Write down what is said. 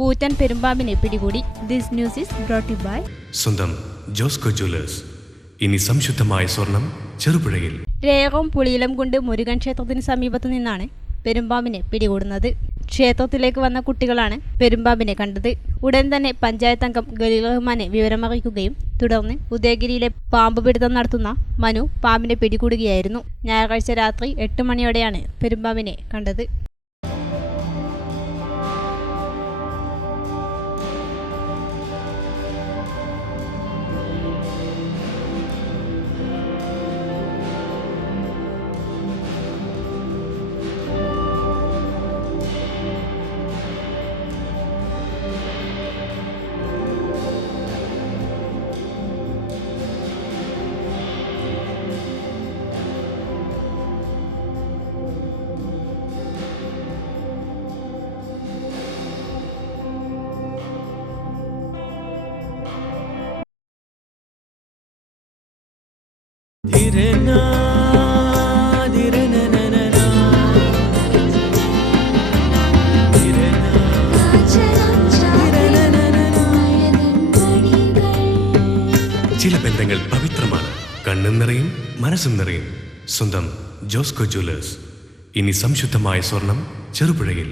കൂറ്റൻ പെരുമ്പാമ്പിനെ പിടികൂടി. This news is brought you by സ്വന്തം ജോസ്കോ ജ്വല്ലേഴ്സ്. ഇനി സംശുദ്ധമായ സ്വർണം ചെറുപുഴയിൽ. രേഖം പുളിയിലം കൊണ്ട് മുരുകൻ ക്ഷേത്രത്തിന് സമീപത്തു നിന്നാണ് പെരുമ്പാമ്പിനെ പിടികൂടുന്നത്. ക്ഷേത്രത്തിലേക്ക് വന്ന കുട്ടികളാണ് പെരുമ്പാമ്പിനെ കണ്ടത്. ഉടൻ തന്നെ പഞ്ചായത്ത് അംഗം ഖലീൽ റഹ്മാനെ വിവരമറിയിക്കുകയും തുടർന്ന് ഉദയഗിരിയിലെ പാമ്പ് പിടുത്തം നടത്തുന്ന മനു പാമ്പിനെ പിടികൂടുകയായിരുന്നു. ഞായറാഴ്ച രാത്രി 8 മണിയോടെയാണ് പെരുമ്പാമ്പിനെ കണ്ടത്. ചില ബന്ധങ്ങൾ പവിത്രമാണ്. കണ്ണും നിറയും മനസ്സും നിറയും. സ്വന്തം ജോസ്കോ ജ്വല്ലേഴ്സ്. ഇനി സംശുദ്ധമായ സ്വർണം ചെറുപുഴയിൽ.